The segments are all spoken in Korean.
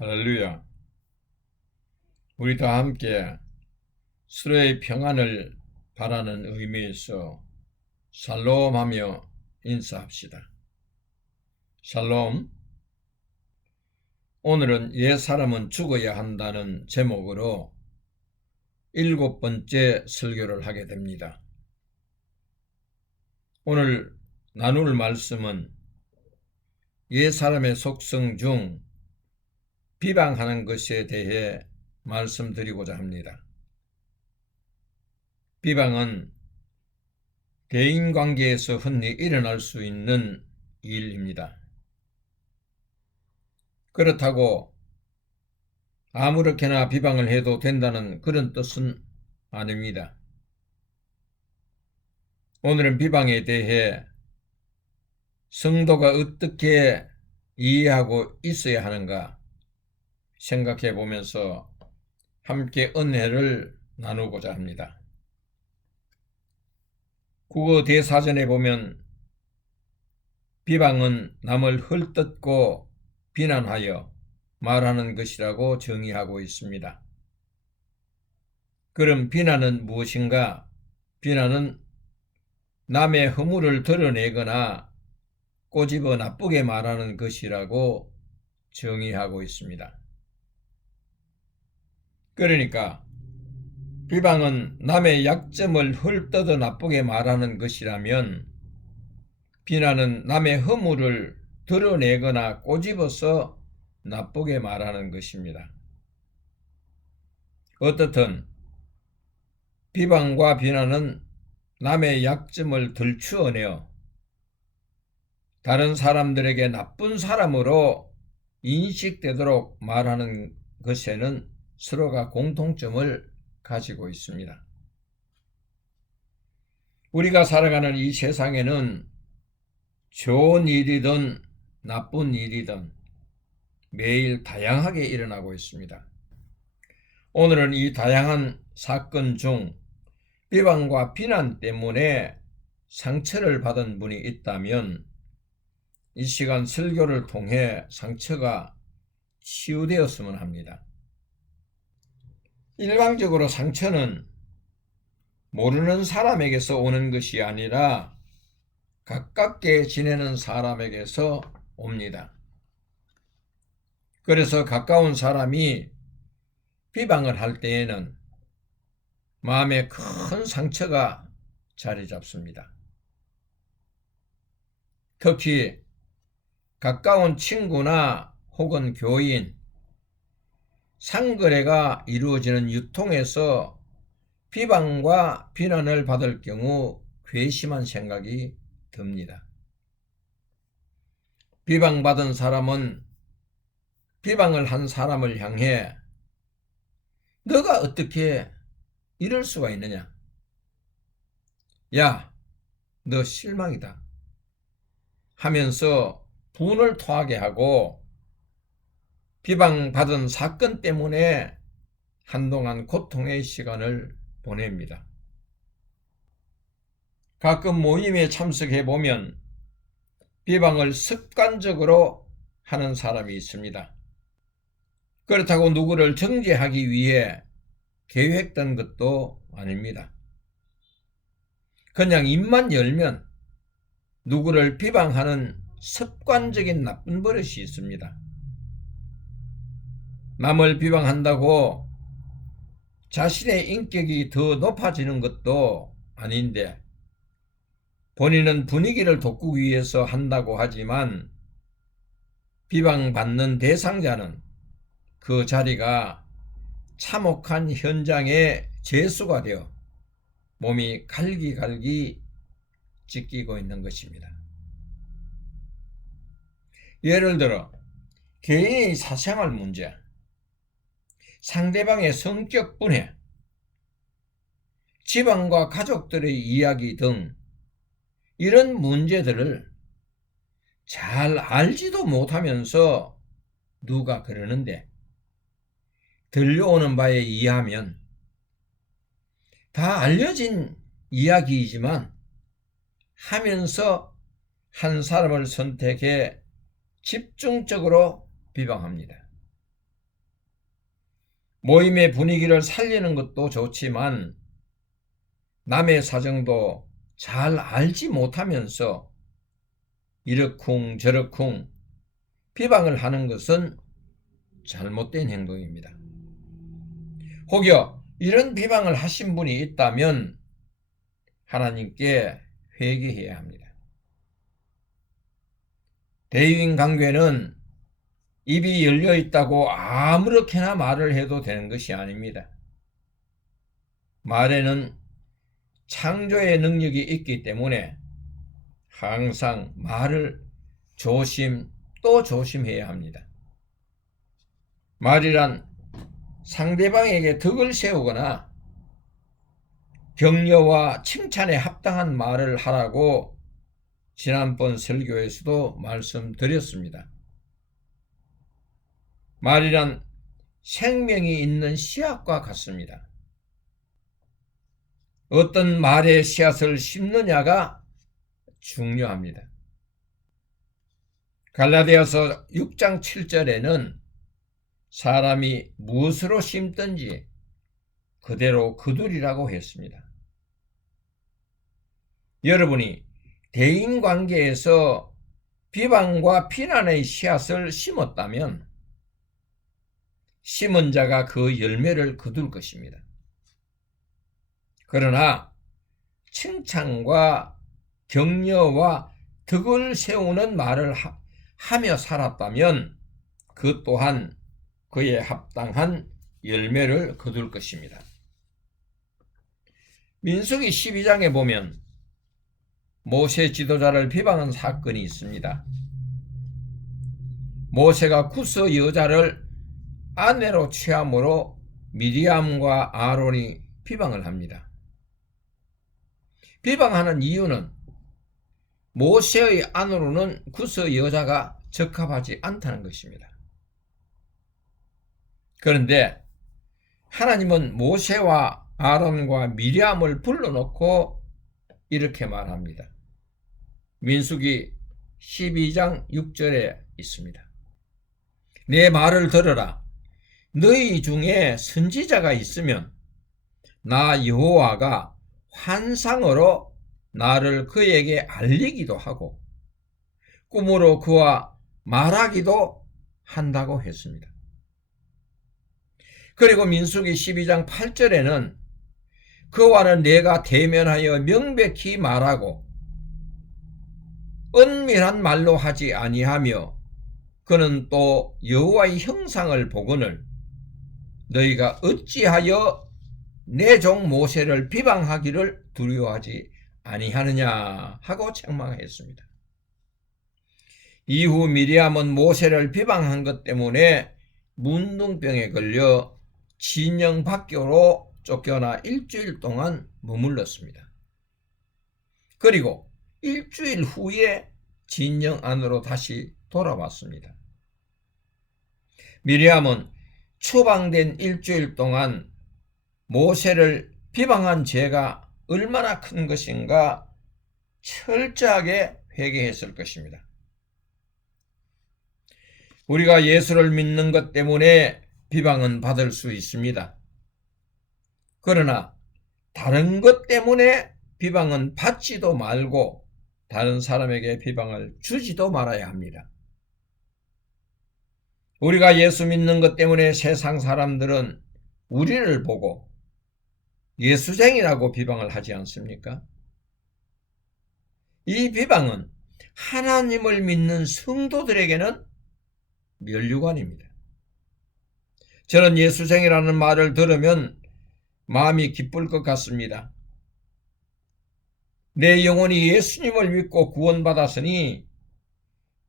할렐루야. 우리 다 함께 서로의 평안을 바라는 의미에서 샬롬하며 인사합시다. 샬롬. 오늘은 옛사람은 죽어야 한다는 제목으로 7번째 설교를 하게 됩니다. 오늘 나눌 말씀은 옛사람의 속성 중 비방하는 것에 대해 말씀드리고자 합니다. 비방은 대인관계에서 흔히 일어날 수 있는 일입니다. 그렇다고 아무렇게나 비방을 해도 된다는 그런 뜻은 아닙니다. 오늘은 비방에 대해 성도가 어떻게 이해하고 있어야 하는가 생각해 보면서 함께 은혜를 나누고자 합니다. 국어 대사전에 보면 비방은 남을 헐뜯고 비난하여 말하는 것이라고 정의하고 있습니다. 그럼 비난은 무엇인가? 비난은 남의 허물을 드러내거나 꼬집어 나쁘게 말하는 것이라고 정의하고 있습니다. 그러니까 비방은 남의 약점을 헐뜯어 나쁘게 말하는 것이라면 비난은 남의 허물을 드러내거나 꼬집어서 나쁘게 말하는 것입니다. 어떻든 비방과 비난은 남의 약점을 들추어내어 다른 사람들에게 나쁜 사람으로 인식되도록 말하는 것에는 서로가 공통점을 가지고 있습니다. 우리가 살아가는 이 세상에는 좋은 일이든 나쁜 일이든 매일 다양하게 일어나고 있습니다. 오늘은 이 다양한 사건 중 비방과 비난 때문에 상처를 받은 분이 있다면 이 시간 설교를 통해 상처가 치유되었으면 합니다. 일반적으로 상처는 모르는 사람에게서 오는 것이 아니라 가깝게 지내는 사람에게서 옵니다. 그래서 가까운 사람이 비방을 할 때에는 마음에 큰 상처가 자리 잡습니다. 특히 가까운 친구나 혹은 교인, 상거래가 이루어지는 유통에서 비방과 비난을 받을 경우 괘씸한 생각이 듭니다. 비방받은 사람은 비방을 한 사람을 향해 너가 어떻게 이럴 수가 있느냐? 야, 너 실망이다. 하면서 분을 토하게 하고 비방받은 사건 때문에 한동안 고통의 시간을 보냅니다. 가끔 모임에 참석해 보면 비방을 습관적으로 하는 사람이 있습니다. 그렇다고 누구를 정죄하기 위해 계획된 것도 아닙니다. 그냥 입만 열면 누구를 비방하는 습관적인 나쁜 버릇이 있습니다. 남을 비방한다고 자신의 인격이 더 높아지는 것도 아닌데 본인은 분위기를 돋구기 위해서 한다고 하지만 비방받는 대상자는 그 자리가 참혹한 현장의 죄수가 되어 몸이 갈기갈기 찢기고 있는 것입니다. 예를 들어 개인의 사생활 문제, 상대방의 성격 분해, 집안과 가족들의 이야기 등 이런 문제들을 잘 알지도 못하면서 누가 그러는데 들려오는 바에 의하면 다 알려진 이야기이지만 하면서 한 사람을 선택해 집중적으로 비방합니다. 모임의 분위기를 살리는 것도 좋지만 남의 사정도 잘 알지 못하면서 이러쿵 저러쿵 비방을 하는 것은 잘못된 행동입니다. 혹여 이런 비방을 하신 분이 있다면 하나님께 회개해야 합니다. 대인관계는 입이 열려 있다고 아무렇게나 말을 해도 되는 것이 아닙니다. 말에는 창조의 능력이 있기 때문에 항상 말을 조심 또 조심해야 합니다. 말이란 상대방에게 덕을 세우거나 격려와 칭찬에 합당한 말을 하라고 지난번 설교에서도 말씀드렸습니다. 말이란 생명이 있는 씨앗과 같습니다. 어떤 말의 씨앗을 심느냐가 중요합니다. 갈라디아서 6장 7절에는 사람이 무엇으로 심든지 그대로 거두리라고 했습니다. 여러분이 대인관계에서 비방과 비난의 씨앗을 심었다면 심은 자가 그 열매를 거둘 것입니다. 그러나 칭찬과 격려와 덕을 세우는 말을 하며 살았다면 그 또한 그에 합당한 열매를 거둘 것입니다. 민수기 12장에 보면 모세 지도자를 비방한 사건이 있습니다. 모세가 구스 여자를 아내로 취함으로 미리암과 아론이 비방을 합니다. 비방하는 이유는 모세의 안으로는 구스 여자가 적합하지 않다는 것입니다. 그런데 하나님은 모세와 아론과 미리암을 불러놓고 이렇게 말합니다. 민수기 12장 6절에 있습니다. 내 말을 들어라. 너희 중에 선지자가 있으면 나 여호와가 환상으로 나를 그에게 알리기도 하고 꿈으로 그와 말하기도 한다고 했습니다. 그리고 민수기 12장 8절에는 그와는 내가 대면하여 명백히 말하고 은밀한 말로 하지 아니하며 그는 또 여호와의 형상을 보거늘 너희가 어찌하여 내 종 모세를 비방하기를 두려워하지 아니하느냐 하고 책망했습니다. 이후 미리암은 모세를 비방한 것 때문에 문둥병에 걸려 진영 밖으로 쫓겨나 일주일 동안 머물렀습니다. 그리고 일주일 후에 진영 안으로 다시 돌아왔습니다. 미리암은 추방된 일주일 동안 모세를 비방한 죄가 얼마나 큰 것인가 철저하게 회개했을 것입니다. 우리가 예수를 믿는 것 때문에 비방은 받을 수 있습니다. 그러나 다른 것 때문에 비방은 받지도 말고 다른 사람에게 비방을 주지도 말아야 합니다. 우리가 예수 믿는 것 때문에 세상 사람들은 우리를 보고 예수쟁이라고 비방을 하지 않습니까? 이 비방은 하나님을 믿는 성도들에게는 면류관입니다. 저는 예수쟁이라는 말을 들으면 마음이 기쁠 것 같습니다. 내 영혼이 예수님을 믿고 구원받았으니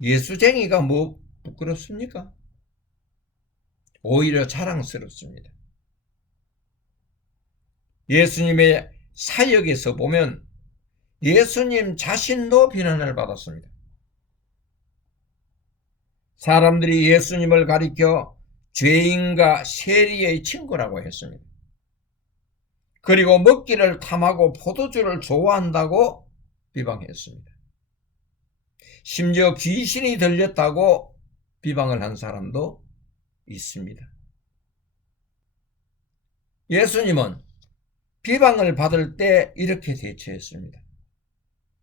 예수쟁이가 뭐 부끄럽습니까? 오히려 자랑스럽습니다. 예수님의 사역에서 보면 예수님 자신도 비난을 받았습니다. 사람들이 예수님을 가리켜 죄인과 세리의 친구라고 했습니다. 그리고 먹기를 탐하고 포도주를 좋아한다고 비방했습니다. 심지어 귀신이 들렸다고 비방을 한 사람도 있습니다. 예수님은 비방을 받을 때 이렇게 대처했습니다.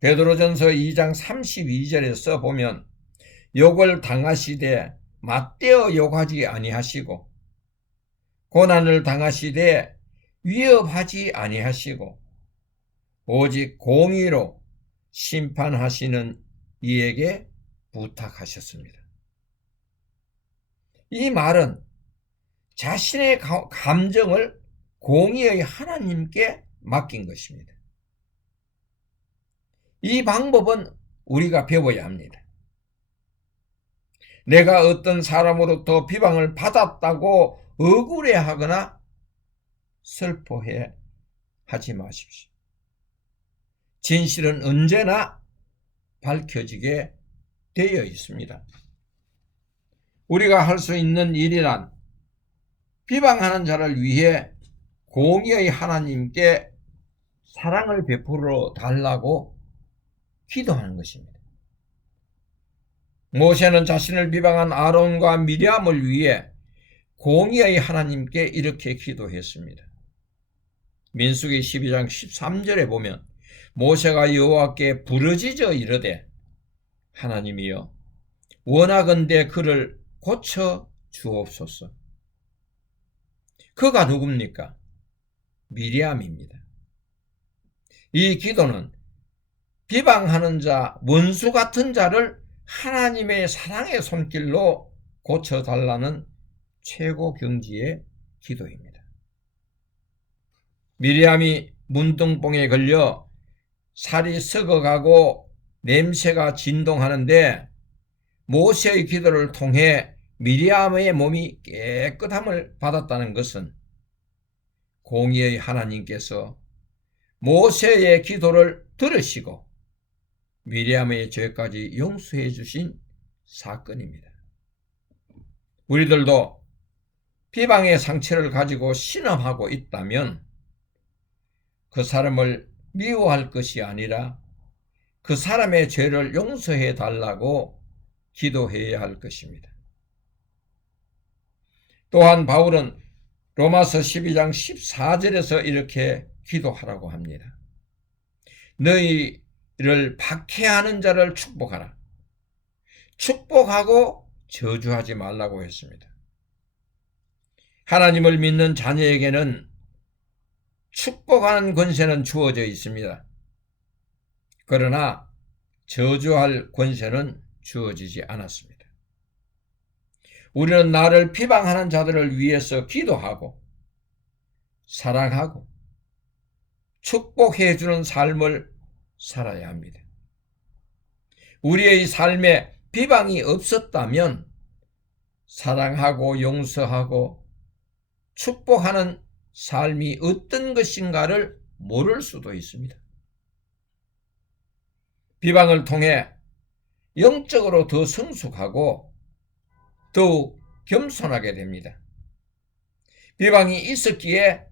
베드로전서 2장 32절에서 보면 욕을 당하시되 맞대어 욕하지 아니하시고 고난을 당하시되 위협하지 아니하시고 오직 공의로 심판하시는 이에게 부탁하셨습니다. 이 말은 자신의 감정을 공의의 하나님께 맡긴 것입니다. 이 방법은 우리가 배워야 합니다. 내가 어떤 사람으로부터 비방을 받았다고 억울해하거나 슬퍼해 하지 마십시오. 진실은 언제나 밝혀지게 되어 있습니다. 우리가 할 수 있는 일이란 비방하는 자를 위해 공의의 하나님께 사랑을 베풀어 달라고 기도하는 것입니다. 모세는 자신을 비방한 아론과 미리암을 위해 공의의 하나님께 이렇게 기도했습니다. 민수기 12장 13절에 보면 모세가 여호와께 부르짖어 이르되 하나님이여 원하건대 그를 고쳐 주옵소서. 그가 누굽니까? 미리암입니다. 이 기도는 비방하는 자, 원수 같은 자를 하나님의 사랑의 손길로 고쳐달라는 최고 경지의 기도입니다. 미리암이 문둥병에 걸려 살이 썩어가고 냄새가 진동하는데 모세의 기도를 통해 미리암의 몸이 깨끗함을 받았다는 것은 공의의 하나님께서 모세의 기도를 들으시고 미리암의 죄까지 용서해 주신 사건입니다. 우리들도 비방의 상처를 가지고 신음하고 있다면 그 사람을 미워할 것이 아니라 그 사람의 죄를 용서해 달라고 기도해야 할 것입니다. 또한 바울은 로마서 12장 14절에서 이렇게 기도하라고 합니다. 너희를 박해하는 자를 축복하라. 축복하고 저주하지 말라고 했습니다. 하나님을 믿는 자녀에게는 축복하는 권세는 주어져 있습니다. 그러나 저주할 권세는 주어지지 않았습니다. 우리는 나를 비방하는 자들을 위해서 기도하고 사랑하고 축복해 주는 삶을 살아야 합니다. 우리의 삶에 비방이 없었다면 사랑하고 용서하고 축복하는 삶이 어떤 것인가를 모를 수도 있습니다. 비방을 통해 영적으로 더 성숙하고 더욱 겸손하게 됩니다. 비방이 있었기에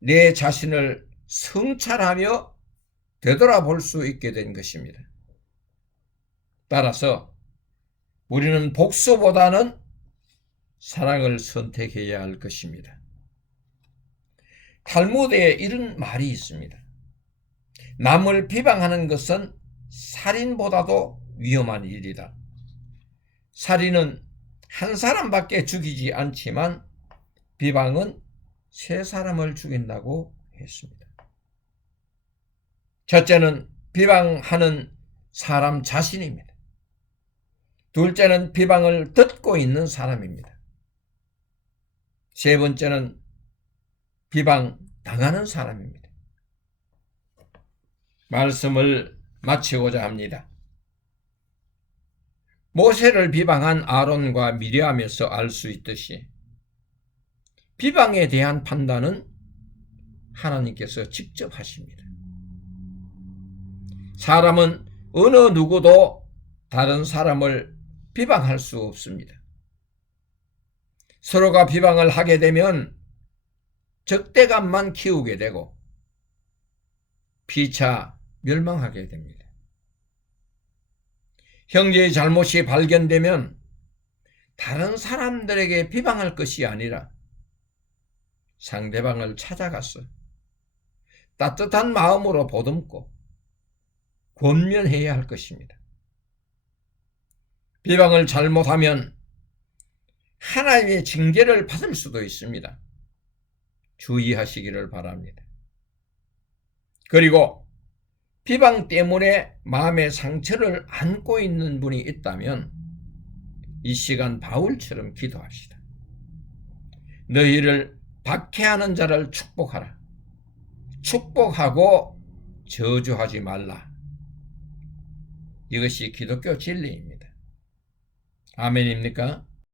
내 자신을 성찰하며 되돌아볼 수 있게 된 것입니다. 따라서 우리는 복수보다는 사랑을 선택해야 할 것입니다. 탈무드에 이런 말이 있습니다. 남을 비방하는 것은 살인보다도 위험한 일이다. 살인은 한 사람밖에 죽이지 않지만 비방은 세 사람을 죽인다고 했습니다. 첫째는 비방하는 사람 자신입니다. 둘째는 비방을 듣고 있는 사람입니다. 세 번째는 비방 당하는 사람입니다. 말씀을 마치고자 합니다. 모세를 비방한 아론과 미리암에서 알 수 있듯이 비방에 대한 판단은 하나님께서 직접 하십니다. 사람은 어느 누구도 다른 사람을 비방할 수 없습니다. 서로가 비방을 하게 되면 적대감만 키우게 되고 피차 멸망하게 됩니다. 형제의 잘못이 발견되면 다른 사람들에게 비방할 것이 아니라 상대방을 찾아가서 따뜻한 마음으로 보듬고 권면해야 할 것입니다. 비방을 잘못하면 하나님의 징계를 받을 수도 있습니다. 주의하시기를 바랍니다. 그리고 비방 때문에 마음의 상처를 안고 있는 분이 있다면 이 시간 바울처럼 기도합시다. 너희를 박해하는 자를 축복하라. 축복하고 저주하지 말라. 이것이 기독교 진리입니다. 아멘입니까?